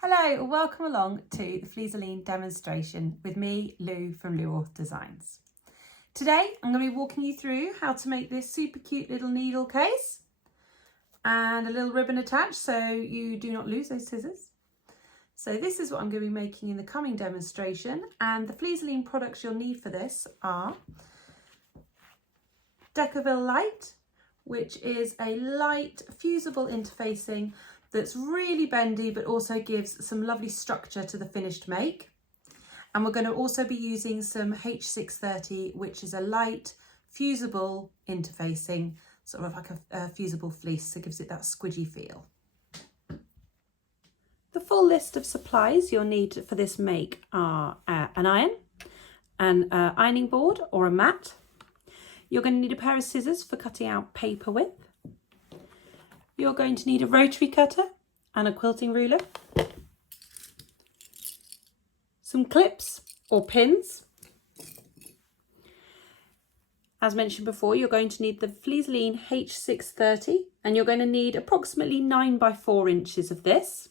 Hello and welcome along to the Vlieseline demonstration with me, Lou from Lou Orth Designs. Today I'm going to be walking you through how to make this super cute little needle case and a little ribbon attached so you do not lose those scissors. So this is what I'm going to be making in the coming demonstration, and the Vlieseline products you'll need for this are Decovil Light, which is a light fusible interfacing that's really bendy but also gives some lovely structure to the finished make. And we're going to also be using some H630, which is a light fusible interfacing, sort of like a fusible fleece, so it gives it that squidgy feel. The full list of supplies you'll need for this make are an iron, an ironing board or a mat. You're going to need a pair of scissors for cutting out paper with. You're going to need a rotary cutter and a quilting ruler, some clips or pins. As mentioned before, you're going to need the Vlieseline H630, and you're going to need approximately 9 by 4 inches of this.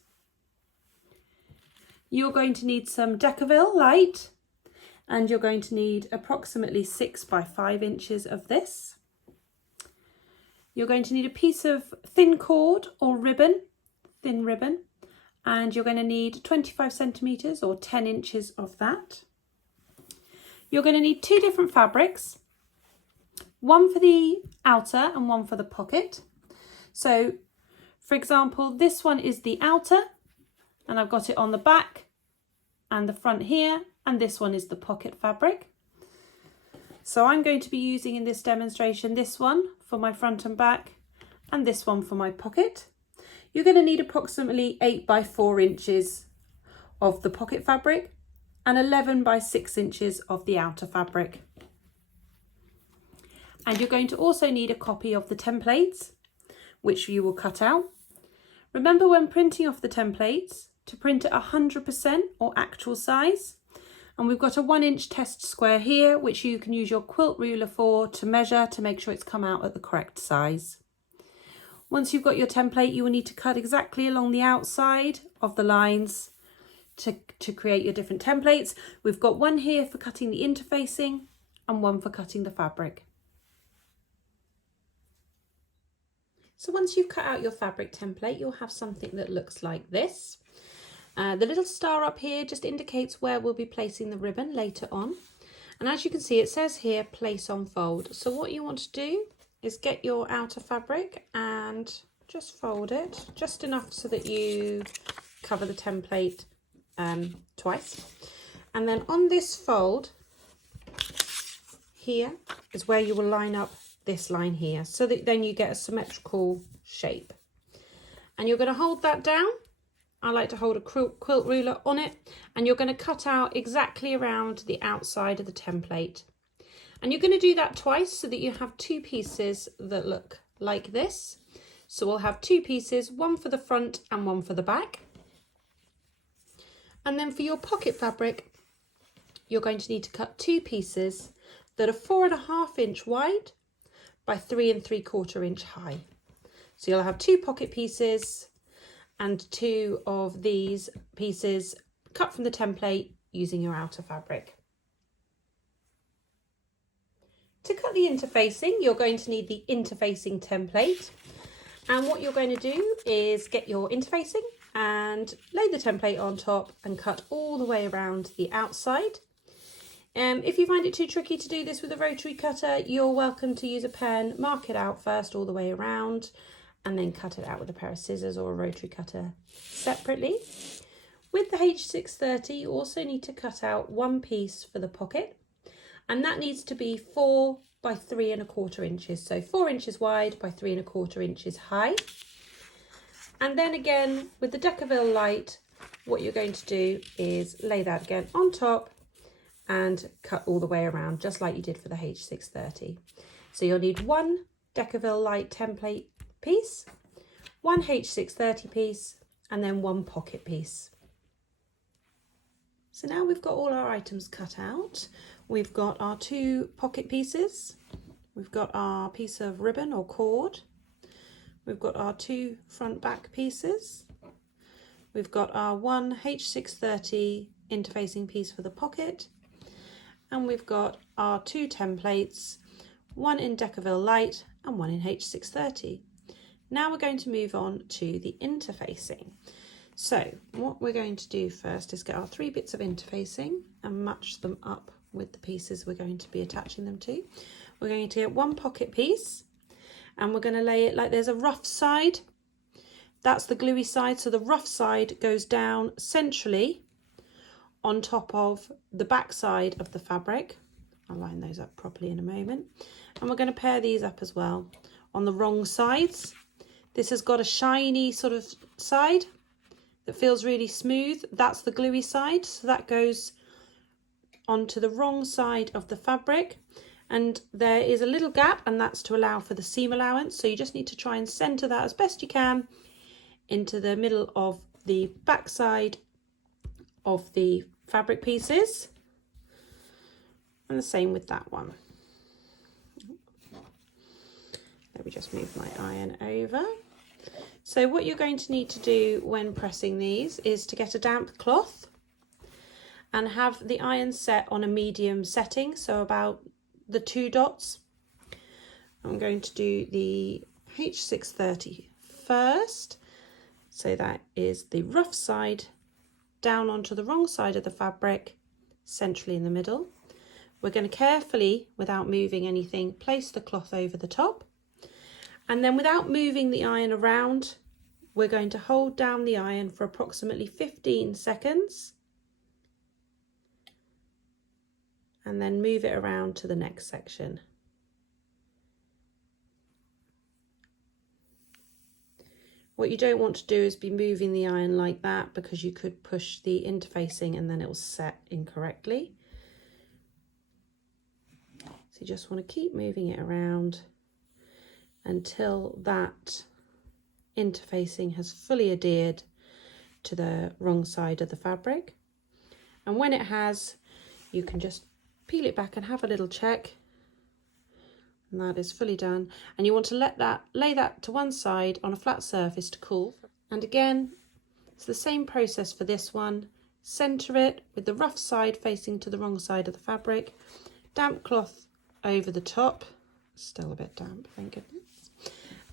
You're going to need some Decovil Light, and you're going to need approximately 6 by 5 inches of this. You're going to need a piece of thin cord or ribbon, thin ribbon, and you're going to need 25 centimetres or 10 inches of that. You're going to need 2 different fabrics, one for the outer and one for the pocket. So, for example, this one is the outer, and I've got it on the back and the front here, and this one is the pocket fabric. So I'm going to be using in this demonstration this one for my front and back and this one for my pocket. You're going to need approximately 8 by 4 inches of the pocket fabric and 11 by 6 inches of the outer fabric. And you're going to also need a copy of the templates, which you will cut out. Remember, when printing off the templates, to print at 100% or actual size. And we've got a 1-inch test square here, which you can use your quilt ruler for to measure to make sure it's come out at the correct size. Once you've got your template, you will need to cut exactly along the outside of the lines to create your different templates. We've got one here for cutting the interfacing and one for cutting the fabric. So once you've cut out your fabric template, you'll have something that looks like this. The little star up here just indicates where we'll be placing the ribbon later on. And as you can see, it says here, place on fold. So what you want to do is get your outer fabric and just fold it, just enough so that you cover the template twice. And then on this fold here is where you will line up this line here, so that then you get a symmetrical shape. And you're going to hold that down. I like to hold a quilt ruler on it, and you're going to cut out exactly around the outside of the template. And you're going to do that twice so that you have 2 pieces that look like this. So we'll have 2 pieces, one for the front and one for the back. And then for your pocket fabric, you're going to need to cut 2 pieces that are 4.5 inch wide by 3 3/4 inch high. So you'll have 2 pocket pieces and 2 of these pieces cut from the template using your outer fabric. To cut the interfacing, you're going to need the interfacing template. And what you're going to do is get your interfacing and lay the template on top and cut all the way around the outside. If you find it too tricky to do this with a rotary cutter, you're welcome to use a pen, mark it out first all the way around, and then cut it out with a pair of scissors or a rotary cutter separately. With the H630, you also need to cut out 1 piece for the pocket, and that needs to be 4 by 3 1/4 inches. So 4 inches wide by 3 1/4 inches high. And then again, with the Decovil Light, what you're going to do is lay that again on top and cut all the way around, just like you did for the H630. So you'll need 1 Decovil Light template piece, 1 H630 piece, and then 1 pocket piece. So now we've got all our items cut out. We've got our 2 pocket pieces, we've got our piece of ribbon or cord, we've got our 2 front back pieces, we've got our one H630 interfacing piece for the pocket, and we've got our two templates, one in Decovil Light and one in H630. Now we're going to move on to the interfacing. So what we're going to do first is get our 3 bits of interfacing and match them up with the pieces we're going to be attaching them to. We're going to get one pocket piece and we're going to lay it like there's a rough side. That's the gluey side, so the rough side goes down centrally on top of the back side of the fabric. I'll line those up properly in a moment. And we're going to pair these up as well on the wrong sides. This has got a shiny sort of side that feels really smooth. That's the gluey side, so that goes onto the wrong side of the fabric. And there is a little gap, and that's to allow for the seam allowance. So you just need to try and centre that as best you can into the middle of the back side of the fabric pieces. And the same with that one. Let me just move my iron over. So what you're going to need to do when pressing these is to get a damp cloth and have the iron set on a medium setting, so about the 2 dots. I'm going to do the H630 first. So that is the rough side down onto the wrong side of the fabric, centrally in the middle. We're going to carefully, without moving anything, place the cloth over the top. And then without moving the iron around, we're going to hold down the iron for approximately 15 seconds. And then move it around to the next section. What you don't want to do is be moving the iron like that, because you could push the interfacing and then it will set incorrectly. So you just want to keep moving it around until that interfacing has fully adhered to the wrong side of the fabric. And when it has, you can just peel it back and have a little check. And that is fully done. And you want to lay that to one side on a flat surface to cool. And again, it's the same process for this one. Centre it with the rough side facing to the wrong side of the fabric. Damp cloth over the top. Still a bit damp, thank goodness.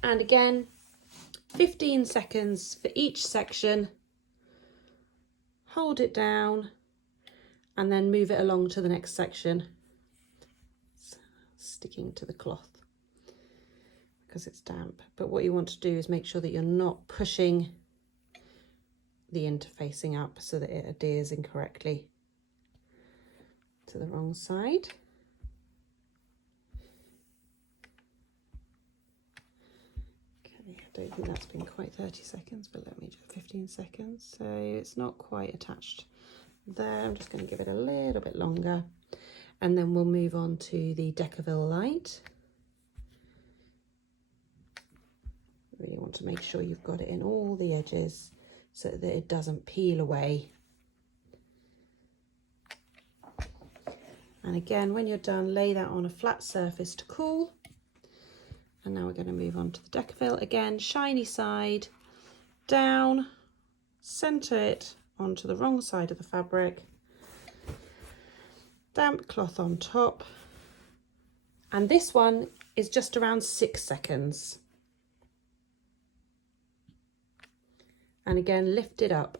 And again, 15 seconds for each section. Hold it down and then move it along to the next section. Sticking to the cloth because it's damp, but what you want to do is make sure that you're not pushing the interfacing up so that it adheres incorrectly to the wrong side. Okay, I don't think that's been quite 30 seconds, but let me do 15 seconds. So it's not quite attached there. I'm just going to give it a little bit longer. And then we'll move on to the Decovil Light. Really want to make sure you've got it in all the edges so that it doesn't peel away. And again, when you're done, lay that on a flat surface to cool. And now we're going to move on to the Decovil. Again, shiny side, down, centre it onto the wrong side of the fabric. Damp cloth on top, and this one is just around 6 seconds. And again, lift it up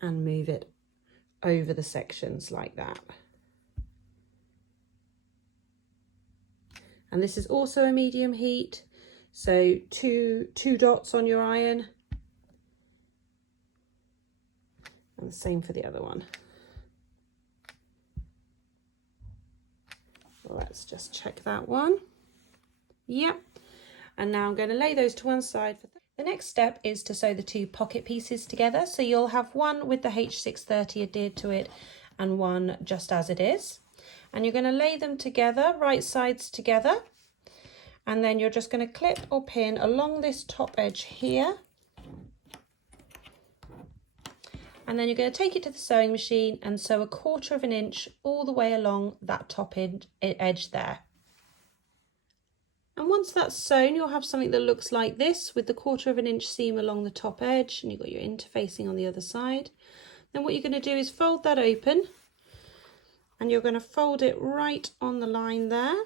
and move it over the sections like that. And this is also a medium heat, so two dots on your iron, and the same for the other one. Let's just check that one. Yep. And now I'm going to lay those to one side. The next step is to sew the 2 pocket pieces together. So you'll have one with the H630 adhered to it and one just as it is. And you're going to lay them together, right sides together. And then you're just going to clip or pin along this top edge here. And then you're going to take it to the sewing machine and sew 1/4 inch all the way along that top edge there. And once that's sewn, you'll have something that looks like this with the 1/4 inch seam along the top edge, and you've got your interfacing on the other side. Then what you're going to do is fold that open, and you're going to fold it right on the line there.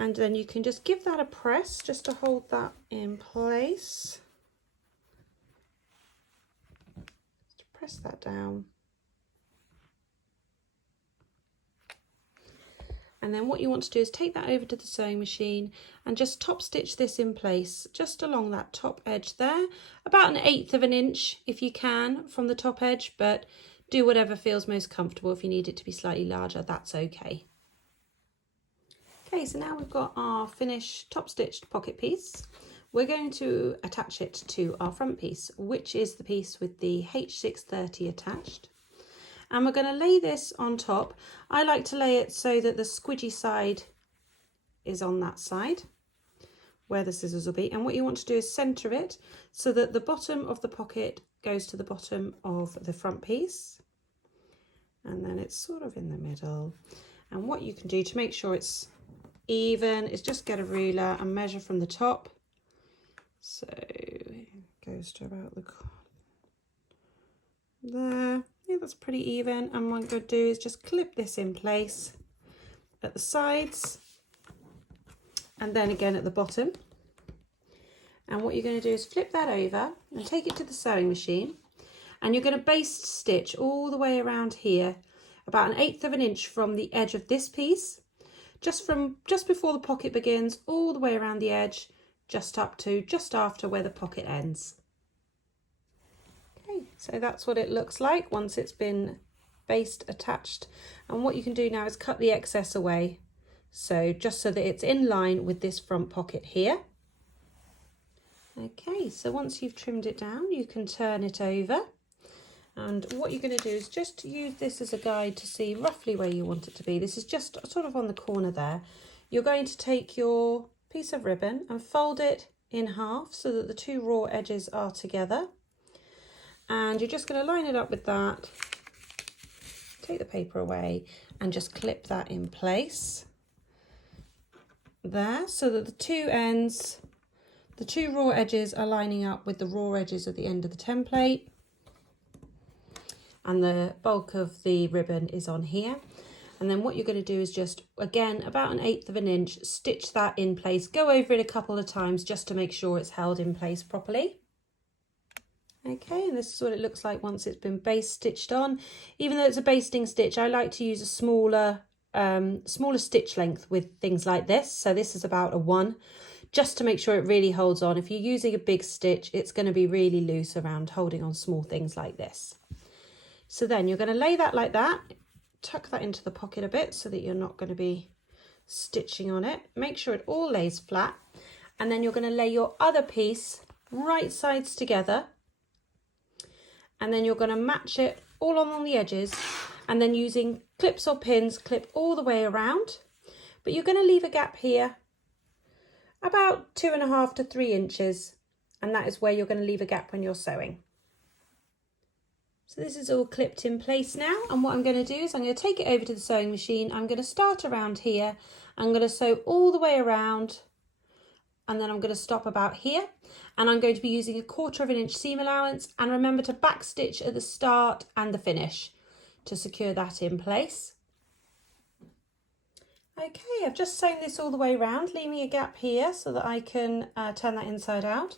And then you can just give that a press just to hold that in place. Just press that down. And then what you want to do is take that over to the sewing machine and just top stitch this in place, just along that top edge there, about 1/8 inch if you can from the top edge, but do whatever feels most comfortable. If you need it to be slightly larger, that's okay. Okay, so now we've got our finished top stitched pocket piece. We're going to attach it to our front piece, which is the piece with the H630 attached. And we're going to lay this on top. I like to lay it so that the squidgy side is on that side where the scissors will be. And what you want to do is centre it so that the bottom of the pocket goes to the bottom of the front piece. And then it's sort of in the middle. And what you can do to make sure it's even is just get a ruler and measure from the top. So it goes to about there. Yeah, that's pretty even. And what I'm going to do is just clip this in place at the sides and then again at the bottom. And what you're going to do is flip that over and take it to the sewing machine, and you're going to baste stitch all the way around here, about 1/8 inch from the edge of this piece, just before the pocket begins, all the way around the edge, just up to just after where the pocket ends. Okay, so that's what it looks like once it's been based attached. And what you can do now is cut the excess away, so just so that it's in line with this front pocket here. Okay, so once you've trimmed it down, you can turn it over. And what you're going to do is just use this as a guide to see roughly where you want it to be. This is just sort of on the corner there. You're going to take your piece of ribbon and fold it in half so that the two raw edges are together. And you're just going to line it up with that. Take the paper away and just clip that in place there so that the two ends, the two raw edges are lining up with the raw edges at the end of the template. And the bulk of the ribbon is on here. And then what you're going to do is just, again, about 1/8 inch, stitch that in place. Go over it a couple of times just to make sure it's held in place properly. Okay, and this is what it looks like once it's been base stitched on. Even though it's a basting stitch, I like to use a smaller stitch length with things like this. So this is about a 1, just to make sure it really holds on. If you're using a big stitch, it's going to be really loose around holding on small things like this. So then you're going to lay that like that, tuck that into the pocket a bit so that you're not going to be stitching on it. Make sure it all lays flat, and then you're going to lay your other piece right sides together, and then you're going to match it all on the edges, and then using clips or pins, clip all the way around. But you're going to leave a gap here about 2.5 to 3 inches, and that is where you're going to leave a gap when you're sewing. So this is all clipped in place now, and what I'm going to do is I'm going to take it over to the sewing machine. I'm going to start around here. I'm going to sew all the way around, and then I'm going to stop about here, and I'm going to be using a 1/4 inch seam allowance, and remember to back stitch at the start and the finish to secure that in place. Okay, I've just sewn this all the way around, leaving a gap here so that I can turn that inside out.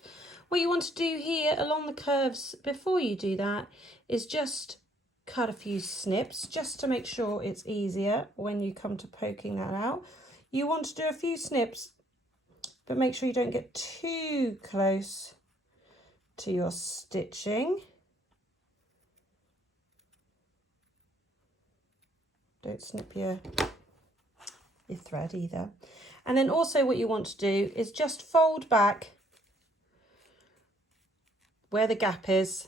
What you want to do here along the curves before you do that is just cut a few snips just to make sure it's easier when you come to poking that out. You want to do a few snips, but make sure you don't get too close to your stitching. Don't snip your thread either. And then also what you want to do is just fold back where the gap is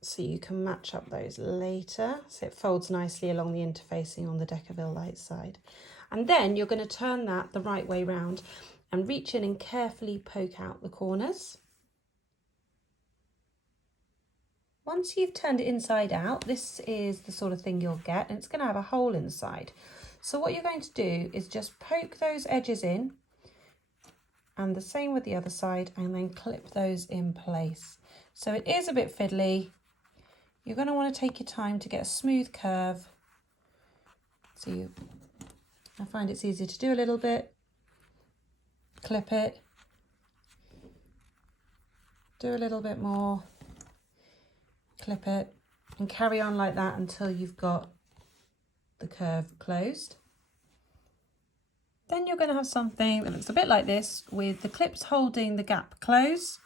so you can match up those later, so it folds nicely along the interfacing on the Decovil light side. And then you're going to turn that the right way round and reach in and carefully poke out the corners. Once you've turned it inside out, this is the sort of thing you'll get, and it's going to have a hole inside. So what you're going to do is just poke those edges in, and the same with the other side, and then clip those in place. So it is a bit fiddly. You're going to want to take your time to get a smooth curve. So I find it's easier to do a little bit, clip it, do a little bit more, clip it, and carry on like that until you've got the curve closed. Then you're going to have something that looks a bit like this with the clips holding the gap close.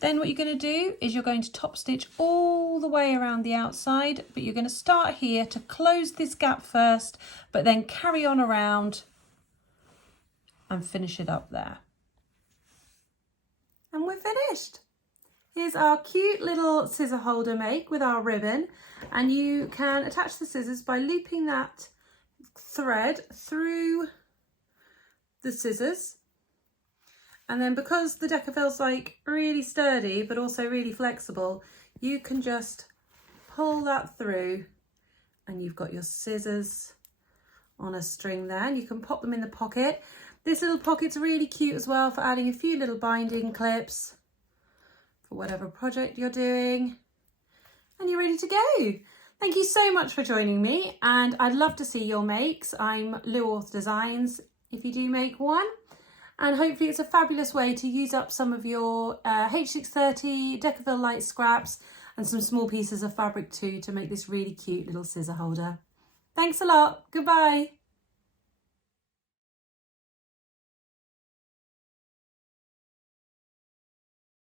Then what you're going to do is you're going to top stitch all the way around the outside, but you're going to start here to close this gap first, but then carry on around and finish it up there. And we're finished. Here's our cute little scissor holder make with our ribbon, and you can attach the scissors by looping that thread through the scissors. And then because the Decovil's like really sturdy but also really flexible, you can just pull that through and you've got your scissors on a string there, and you can pop them in the pocket. This little pocket's really cute as well for adding a few little binding clips for whatever project you're doing, and you're ready to go. Thank you so much for joining me, and I'd love to see your makes. I'm Lou Orth Designs if you do make one. And hopefully it's a fabulous way to use up some of your H630 Decovil light scraps and some small pieces of fabric too to make this really cute little scissor holder. Thanks a lot. Goodbye.